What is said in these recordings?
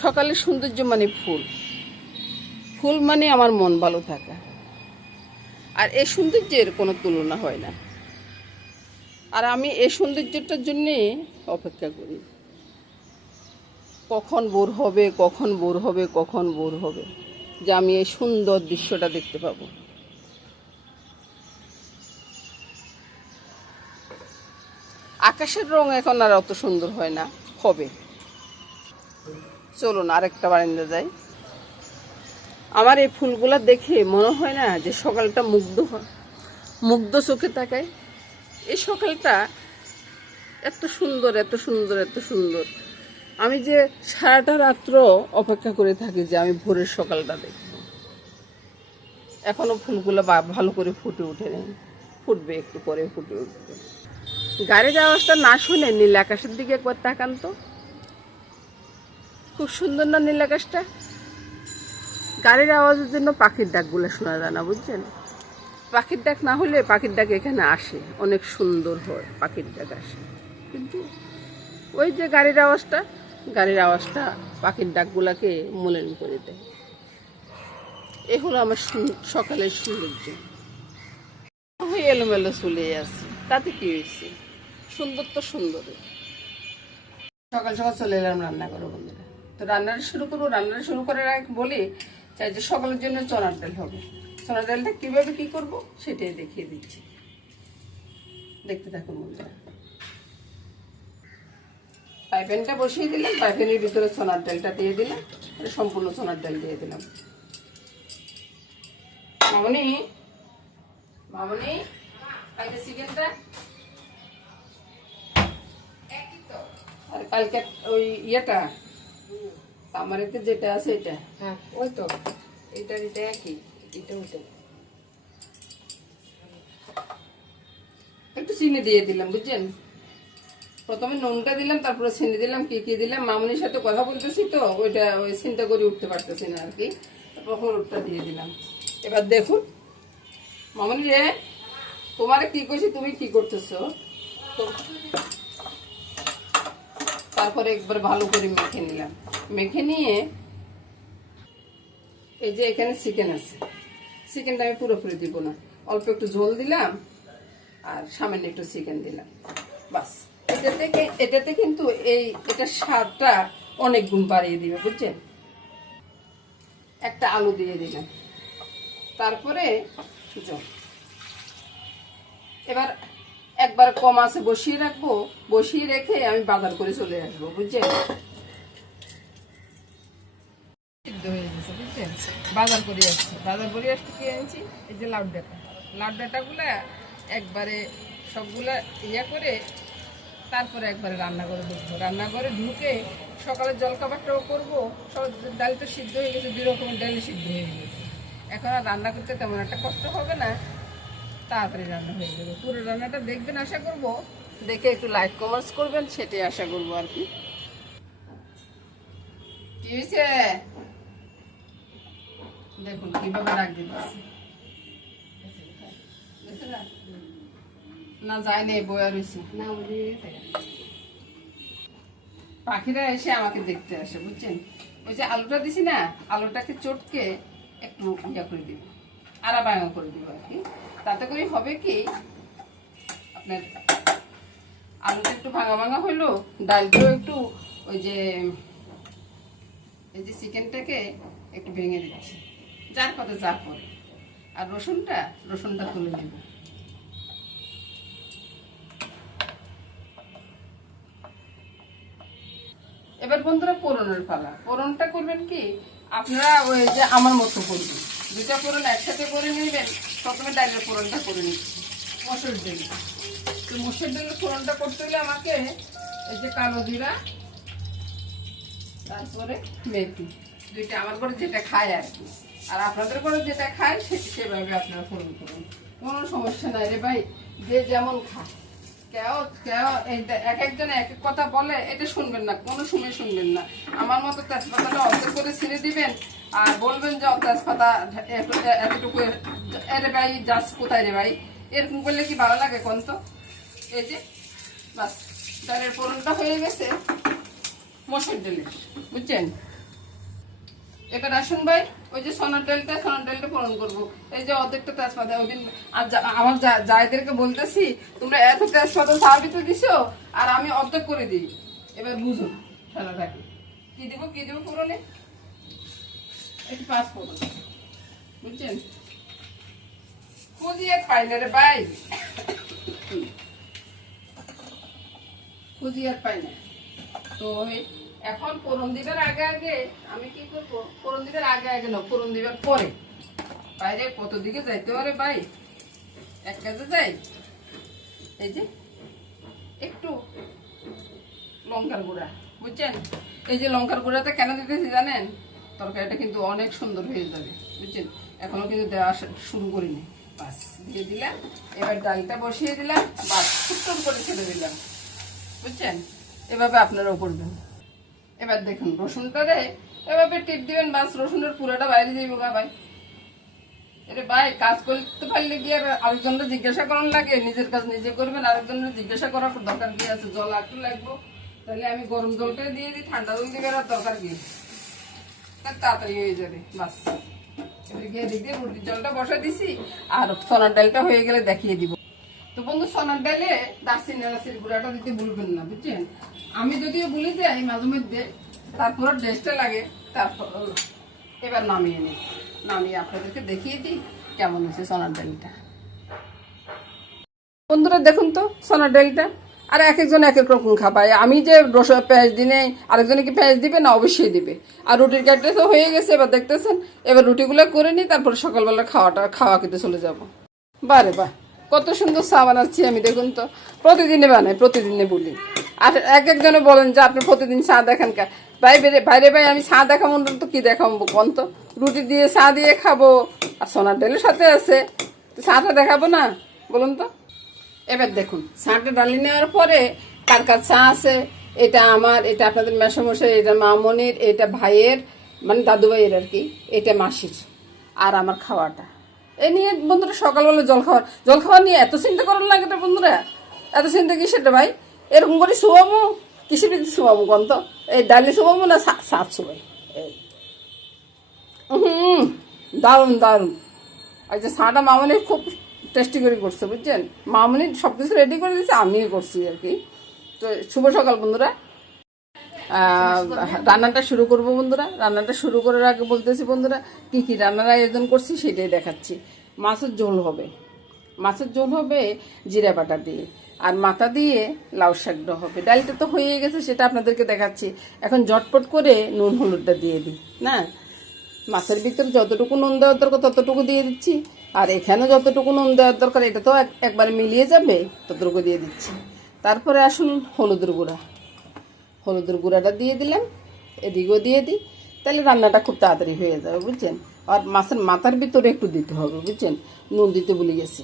সকালের সৌন্দর্য মানে ফুল, ফুল মানে আমার মন ভালো থাকা। আর এই সৌন্দর্যের কোনো তুলনা হয় না। আর আমি এই সৌন্দর্যটার জন্যে অপেক্ষা করি, কখন ভোর হবে, কখন ভোর হবে, কখন ভোর হবে, যে আমি এই সুন্দর দৃশ্যটা দেখতে পাবো। আকাশের রং এখন আর অত সুন্দর হয় না, হবে। চলুন আরেকটা বারান্দা যাই। আমার এই ফুলগুলা দেখে মনে হয় না যে সকালটা মুগ্ধ চোখে তাকায়। এই সকালটা এত সুন্দর, এত সুন্দর, এত সুন্দর। আমি যে সারাটা রাত্র অপেক্ষা করে থাকি যে আমি ভোরের সকালটা দেখব। এখনো ফুলগুলো ভালো করে ফুটে ওঠে নেই, ফুটবে একটু পরে, ফুটে উঠবে। গাড়ির আওয়াজটা না শুনে নীল আকাশের দিকে একবার তাকান তো, খুব সুন্দর না নীল আকাশটা? গাড়ির আওয়াজের জন্য পাখির ডাকগুলো শোনা যায় না, বুঝছেন? পাখির ডাক না হলে, পাখির ডাক এখানে আসে, অনেক সুন্দর হয়, পাখির ডাক আসে। কিন্তু ওই যে গাড়ির আওয়াজটা পাখির ডাকগুলাকে মলিন করে দেয়। এ হলো আমার সকালের সৌন্দর্য। হয়ে এলোমেলো চলে আসছে, তাতে কি হয়েছে? সুন্দর তো সুন্দর। সকাল সকাল চলে এলাম রান্না করো বন্ধুরা। তো রান্নাটা শুরু করার আগে বলি চাই যে সকালের জন্য চনার ডাল হবে। চনার ডালটা কীভাবে কী করবো সেটাই দেখিয়ে দিচ্ছি, দেখতে থাকুন বন্ধুরা। পাইপ্যানটা বসিয়ে দিলাম, পাইপ্যানের ভিতরে চনার ডালটা দিয়ে দিলাম, সম্পূর্ণ চনার ডাল দিয়ে দিলাম। মামনি কালকে চিকেনটা, আর কালকে ওই ইয়েটা আমার এতে যেটা আছে এটা, হ্যাঁ ওই তো এটা একই, এটা ওইটা। একটু চিনি দিয়ে দিলাম, বুঝছেন? প্রথমে নুনটা দিলাম, তারপরে চিনি দিলাম। কি দিলাম মামনির সাথে কথা বলতেছি তো ওই চিন্তা করে উঠতে পারতেছি না আর কি, তারপর হলুদটা দিয়ে দিলাম। এবার দেখুন মামনি রে, তোমারে কি কইছি, তুমি কি করতেছো? তারপরে একবার ভালো করে মেখে নিলাম। মেখে নিয়ে এই যে এখানে চিকেন আছে, চিকেনটা আমি পুরোপুরি দিব না, অল্প একটু ঝোল দিলাম আর সামান্য একটু চিকেন দিলাম, বাস। এটাতে কিন্তু এটার স্বাদটা অনেক গুণ বাড়িয়ে দিবে, বুঝছেন? একটা আলু দিয়ে দিলাম, তারপরে এবার একবার কম আছে বসিয়ে রাখবো, বসিয়ে রেখে আমি বাজার করে চলে আসবো, বুঝছেন? সিদ্ধ হয়ে গেছে, বুঝছেন? বাজার করে আসছি কি আনছি, এই যে লাউ ডাঁটাগুলা একবারে সবগুলা ইয়া করে তারপরে একবারে রান্নাঘরে ঢুকে সকালে জলখাবারটাও করবো। সব ডাল তো সিদ্ধ হয়ে গেছে, 2 রকমের ডাল সিদ্ধ হয়ে গেছে। এখন আর রান্না করতে তেমন একটা কষ্ট হবে না, তাড়াতাড়ি রান্না হয়ে যাবে। পুরো রান্নাটা দেখবেন, আশা করবো দেখে একটু লাইক কমার্স করবেন, সেটাই আশা করবো আর কি। কি হয়েছে দেখুন কিভাবে রাখ দিতেছে না, যায় না, বয়া রয়েছে না। পাখিরা এসে আমাকে দেখতে আসে, বুঝছেন? ওই যে আলুটা দিছি না, আলুটাকে চটকে একটু ইয়া করে দিব, আড়া বাঙা করে দিব আর কি। তাতে করে হবে কি, আপনার আলুটা একটু ভাঙা হইলো, ডালটাও একটু ওই যে এই যে চিকেনটাকে একটু ভেঙে দিচ্ছি, যার কথা যা করে। আর রসুনটা তুলে নেব। এবার বন্ধুরা ফোড়নের পালা। ফোড়নটা করবেন কি আপনারা, ওই যে আমার মতো করবেন, 2টা ফোড়ন একসাথে করে নেবেন। প্রথমে ডালের ফোড়নটা করে নিচ্ছি, মসুর ডাল। তো মসুর ডালের ফোড়নটা করতে হলে আমাকে এই যে কালো জিরা, তারপরে মেথি, 2টা আমার ঘরে যেটা খায় আর কি। আর আপনাদের ঘরে যেটা খায় সেভাবে আপনারা ফোড়ন করুন, কোনো সমস্যা নাই রে ভাই, যে যেমন খায়। কেউ এক একজনে এক এক কথা বলে, এটা শুনবেন না, কোনো সময় শুনবেন না। আমার মতো তেজপাতাটা অর্ধেক করে ছিঁড়ে দিবেন আর বলবেন যে তেজপাতা এতটুকু, রে ভাই যাস কোথায় রে ভাই, এরকম করলে কি ভালো লাগে কোন তো? এই যে বাস, ডালের ফোড়নটা হয়ে গেছে, মসুর ডালের, বুঝছেন? এবার আসুন ভাই, ওই যে সোনার ডালটা ফোড়ন করবো। এই যে অর্ধেকটা তেজপাতা ওই দিন আমার জায়দেরকে বলতেছি তোমরা এত তেজপাতা সার্ভিতে দিছো আর আমি অর্ধেক করে দিই। এবার বুঝুন খেলাটাকে কি দিব ফোড়নে, একটু 5 ফোড়ন, বুঝছেন? খুঁজিয়ে পাই না রে ভাই, খুঁজিয়ে পাই না। তো এখন ফোড়ন দিবার আগে আমি কি করবো, ফোড়ন দিবার আগে না, ফোড়ন দিবার পরে। বাইরে কত দিকে যাইতে পারে ভাই, এক কাজে যাই। এই যে একটু লঙ্কার গুঁড়া, বুঝছেন? এই যে লঙ্কার গুঁড়াটা কেন দিতেছি জানেন? তরকারিটা কিন্তু অনেক সুন্দর হয়ে যাবে, বুঝছেন? এখনো কিন্তু দেওয়া শুরু করিনি। বাস দিয়ে দিলাম। এবার ডালটা বসিয়ে দিলাম, বাস ফুটন করে ছেড়ে দিলাম, বুঝছেন? এভাবে আপনারাও করবেন। এবার দেখুন রসুনটারে এভাবে টিপ দিবেন, বাস রসুনের পুরাটা বাইরে যাইব গা ভাই। আরে ভাই কাজ করতে পারলে কি আর আরেকজনকে জিজ্ঞাসা করার লাগে? নিজের কাজ নিজে করবেন, আরেকজনের জিজ্ঞাসা করার দরকার কি আছে? জল একটু লাগবো, তাহলে আমি গরম জলটা দিয়ে দিই, ঠান্ডা জল দিবে আর দরকার কি? তাড়াতাড়ি হয়ে যাবে, বাস। এবার গিয়ে দিদি রুটির জলটা বসা দিছি, আর সোনার ডালটা হয়ে গেলে দেখিয়ে দিব। তো বন্ধু, সোনার ডালে দারচিনি এলাচির গুঁড়াটা দিতে ভুলবেন না, বুঝছেন? আমি যদিও ভুলে যাই মাঝে মধ্যে, তারপর টেস্টটা লাগে। তারপর এবার নামিয়ে আপনাদেরকে দেখিয়ে দিই কেমন হয়েছে সোনার ডালটা। বন্ধুরা দেখুন তো সোনার ডালটা, আর এক একজন এক এক রকম খাবায়। আমি যে পেঁয়াজ দিনে আরেকজনে কি পেঁয়াজ দিবে না? অবশ্যই দিবে। আর রুটির কাটতে তো হয়ে গেছে, এবার দেখতেছেন। এবার রুটিগুলো করে নিই, তারপর সকালবেলা খাওয়া খেতে চলে যাব। বারে বাহ, কত সুন্দর চা বানাচ্ছি আমি, দেখুন তো। প্রতিদিনে বানাই, প্রতিদিনে বলি। আর এক একজনে বলেন যে আপনি প্রতিদিন চা দেখান কা? বাইরে ভাই আমি চা দেখাবো না তো কি দেখাবো কোন তো? রুটি দিয়ে চা দিয়ে খাবো, আর সোনার ডালের সাথে আছে, তো চাটা দেখাবো না বলুন তো? এবার দেখুন চাটা ডালি নেওয়ার পরে কার কার চা আছে, এটা আমার, এটা আপনাদের মেশামশাই, এটা মামনির, এটা ভাইয়ের মানে দাদু ভাইয়ের আর কি, এটা মাসির, আর আমার খাওয়াটা। এ নিয়ে বন্ধুরা সকালবেলা জল খাওয়া নিয়ে এত চিন্তা করার লাগে না বন্ধুরা। এত চিন্তা কি সেটা ভাই? এরকম করে শুয়াবো, কিসের ভিতরে শুয়াবো কোন তো? এই ডালি শুয়াবো না সাত শুয়াই? দারুণ দারুণ। আর যে চাটা মামনি খুব টেস্টি করে করছে, বুঝছেন? মামনি সব কিছু রেডি করে দিচ্ছে, আমিও করছি আর কি। তো শুভ সকাল বন্ধুরা। রান্নাটা শুরু করব বন্ধুরা। রান্নাটা শুরু করার আগে বলতেছি বন্ধুরা, কি কি রান্নার আয়োজন করছি সেটাই দেখাচ্ছি। মাছের ঝোল হবে জিরা বাটা দিয়ে, আর মাথা দিয়ে লাউ শাকটা হবে। ডালটা তো হয়ে গেছে, সেটা আপনাদেরকে দেখাচ্ছি। এখন ঝটপট করে নুন হলুদটা দিয়ে দিই না। মাছের ভিতরে যতটুকু নুন দেওয়ার দরকার ততটুকু দিয়ে দিচ্ছি, আর এখানে যতটুকু নুন দেওয়ার দরকার এটা তো একবারে মিলিয়ে যাবে, ততটুকু দিয়ে দিচ্ছি। তারপরে আসুন হলুদের গুঁড়াটা দিয়ে দিলাম, এদিকেও দিয়ে দিই, তাহলে রান্নাটা খুব তাড়াতাড়ি হয়ে যাবে, বুঝছেন? আর মাছের মাথার ভিতরে একটু দিতে হবে, বুঝছেন? নুন দিতে ভুলে গেছি।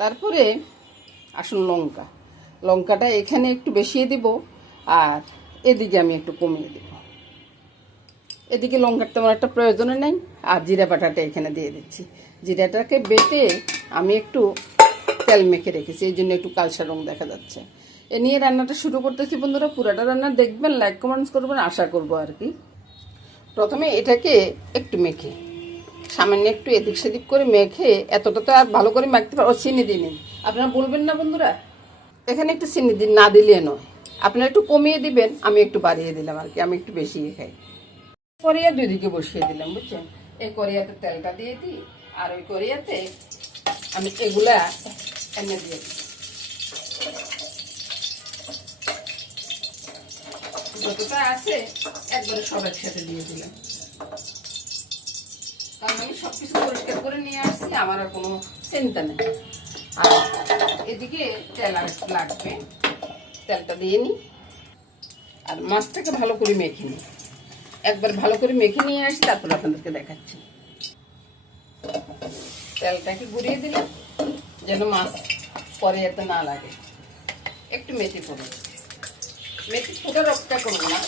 তারপরে আসুন লঙ্কাটা এখানে একটু বেশিয়ে দিব, আর এদিকে আমি একটু কমিয়ে দেব। এদিকে লঙ্কার তেমন একটা প্রয়োজনে নেই। আর জিরা বাটাটা এখানে দিয়ে দিচ্ছি। জিরাটাকে বেটে আমি একটু তেল মেখে রেখেছি, এই জন্য একটু কালসা রং দেখা যাচ্ছে। এ নিয়ে রান্নাটা শুরু করতেছি বন্ধুরা। পুরাটা রান্না দেখবেন, লাইক কমেন্টস করবেন, আশা করবো আর কি। প্রথমে এটাকে একটু মেখে, সামান্য একটু এদিক সেদিক করে মেখে, এতটা তো আর ভালো করে মাখতে পারবো। চিনি দিন, আপনারা বলবেন না বন্ধুরা? এখানে একটু চিনি দিন, না দিলে নয়। আপনারা একটু কমিয়ে দিবেন, আমি একটু বাড়িয়ে দিলাম আর কি, আমি একটু বেশি খাই। কড়িয়া দুই দিকে বসিয়ে দিলাম, বুঝছেন? এই কড়িয়াতে তেলটা দিয়ে দিই, আর ওই কড়িয়াতে আমি এগুলা এনে দিয়ে দিই। যতটা আছে একবারে সব একসাথে দিয়ে দিলাম, কারণ আমি সবকিছু পরিষ্কার করে নিয়ে আসছি, আমার আর কোনো চিন্তা নেই। আর এদিকে তেল লাগবে, তেলটা দিয়ে নিই, আর মাছটাকে ভালো করে মেখে নিই। একবার ভালো করে মেখে নিয়ে আসি, তারপর আপনাদেরকে দেখাচ্ছি। তেলটাকে ঘুরিয়ে দিলাম যেন মাছ পরে এতে না লাগে। একটু মেথি ফোড়ন, মেথি ফোটা রক্তটা করবো না,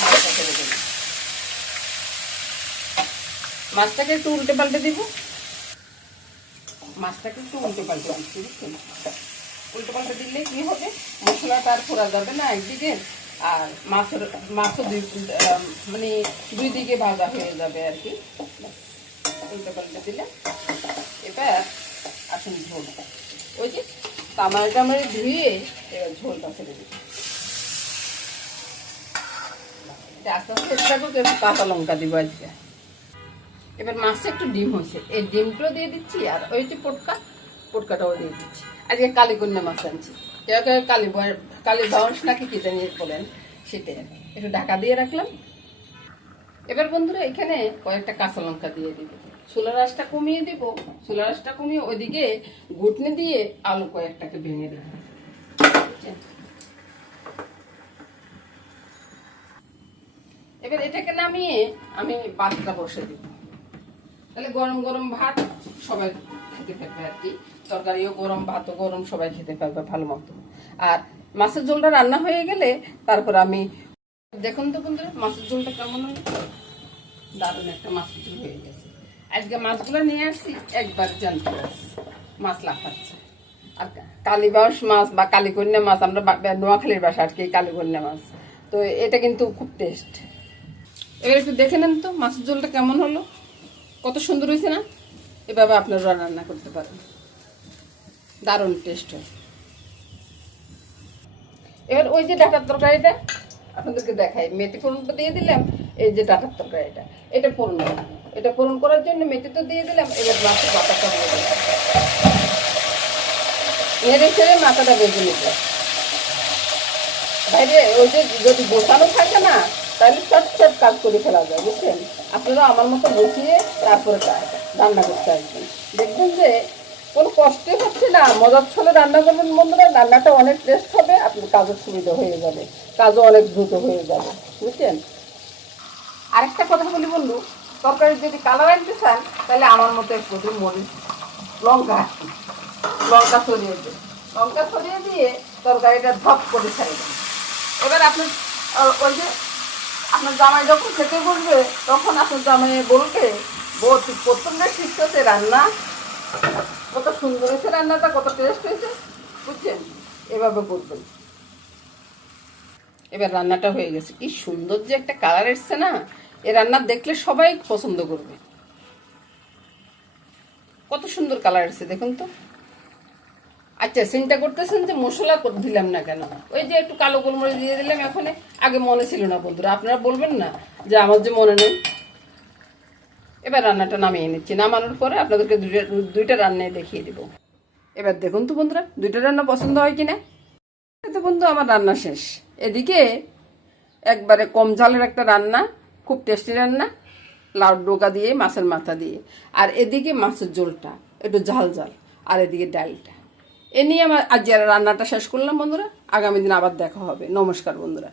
মাছটা ফেলে দেবো। মাছটাকে একটু উল্টে পাল্টে দিব, উল্টে পাল্টে দিলে কি হবে, মশলাটা আর ফোড়া যাবে না একদিকে, আর মাছও মানে দুই দিকে ভাজা হয়ে যাবে আর কি। উল্টে পাল্টে দিলে এবার আসুন ঝোল, ওই যে টামারি ধুয়ে এবার ঝোলটা ফেলে দিই। আস্তে আস্তে একটু কাঁচা লঙ্কা দিব আজকে। এবার মাছটা একটু ডিম হয়েছে, এই ডিমটাও দিয়ে দিচ্ছি, আর ওই যে পটকাটাও দিয়ে দিচ্ছি। আজকে কালীকন্যা মাছ আনছি, কেউ কেউ কালী বাউন্স নাকি কি জানি বলেন, সেটাই আর কি। একটু ঢাকা দিয়ে রাখলাম। এবার বন্ধুরা এখানে কয়েকটা কাঁচা লঙ্কা দিয়ে দিব, চুলার আঁচটা কমিয়ে দিব। চুলার আঁচটা কমিয়ে ওইদিকে ঘুটনি দিয়ে আলু কয়েকটাকে ভেঙে দেব। এবার এটাকে নামিয়ে আমি ভাতটা বসে দিব, তাহলে গরম গরম ভাত সবাই খেতে পারবে আর কি। তরকারিও গরম, ভাতও গরম, সবাই খেতে পারবে ভালো মতো। আর মাছের ঝোলটা রান্না হয়ে গেলে তারপর আমি, দেখুন তো বন্ধুরা মাছের ঝোলটা কেমন হলো, দারুণ একটা মাছের ঝোল হয়ে গেছে। আজকে মাছগুলো নিয়ে আসছি একবার জানতে পারছি, মাছ লাফাচ্ছে। আর কালীবাউস মাছ বা কালীকন্যা মাছ, আমরা নোয়াখালীর বাসা আর কি কালীকন্যা মাছ, তো এটা কিন্তু খুব টেস্ট। এবার একটু দেখে নেন তো মাছের ঝোলটা কেমন হলো, কত সুন্দর হয়েছে না? এভাবে আপনারা রান্না করতে পারেন, দারুণ টেস্ট হয়। এবার ওই যে ডাটার তরকারিটা আপনাদেরকে দেখাই, মেথি ফোড়নটা দিয়ে দিলাম। এই যে ডাটার তরকারিটা, এটা ফোড়ন, এটা ফোড়ন করার জন্য মেথি তো দিয়ে দিলাম। এবার মাছের পাতাটা দিয়ে দিলাম, নেড়ে ছেড়ে মাথাটা বেজে নিতে। বাইরে ওই যে যদি বসানো থাকে না, তাহলে চটচট কাজ করে ফেলা যায়, বুঝছেন? আপনারা আমার মতো বসিয়ে তারপরে রান্না করতে আসবেন, দেখবেন যে কোনো কষ্টই হচ্ছে না। মজার ছলে রান্না করবেন বন্ধুরা, রান্নাটা অনেক টেস্ট হবে, আপনার কাজের সুবিধা হয়ে যাবে, কাজও অনেক দ্রুত হয়ে যাবে, বুঝছেন? আরেকটা কথা বলি বন্ধু, তরকারি যদি কালার আনতে চান তাহলে আমার মতো একটু মরিচ লঙ্কা ছড়িয়ে দেন, লঙ্কা ছড়িয়ে দিয়ে তরকারিটা ধপ করে ছাড়বেন। এবার আপনার ওই যে আপনার জামাই যখন খেতে বলবে, তখন আপনার জামাই বলবে, বউ তুই প্রথমটা শিখতেছে রান্না, কত সুন্দর হয়েছে রান্নাটা, কত টেস্ট হয়েছে, বুঝছেন? এভাবে করবেন। এবার রান্নাটা হয়ে গেছে, কি সুন্দর যে একটা কালার এসছে না, এই রান্না দেখলে সবাই পছন্দ করবে। কত সুন্দর কালার এসছে দেখুন তো। আচ্ছা, চিন্তা করতেছেন যে মশলা দিলাম না কেন, ওই যে একটু কালো গোলমরিচ দিয়ে দিলাম এখন, আগে মনে ছিল না বন্ধুরা, আপনারা বলবেন না যে আমার যে মনে নেই। এবার রান্নাটা নামিয়ে নিচ্ছি, নামানোর পরে আপনাদেরকে দুইটা রান্নায় দেখিয়ে দেবো। এবার দেখুন তো বন্ধুরা দুইটা রান্না পছন্দ হয় কিনা। তো বন্ধু আমার রান্না শেষ। এদিকে একবারে কম ঝালের একটা রান্না, খুব টেস্টি রান্না, লাউ ডোকা দিয়ে মাছের মাথা দিয়ে, আর এদিকে মাছের ঝোলটা একটু ঝাল ঝাল, আর এদিকে ডালটা। এ নিয়ে আমার আজ রান্নাটা শেষ করলাম বন্ধুরা, আগামী দিন আবার দেখা হবে। নমস্কার বন্ধুরা।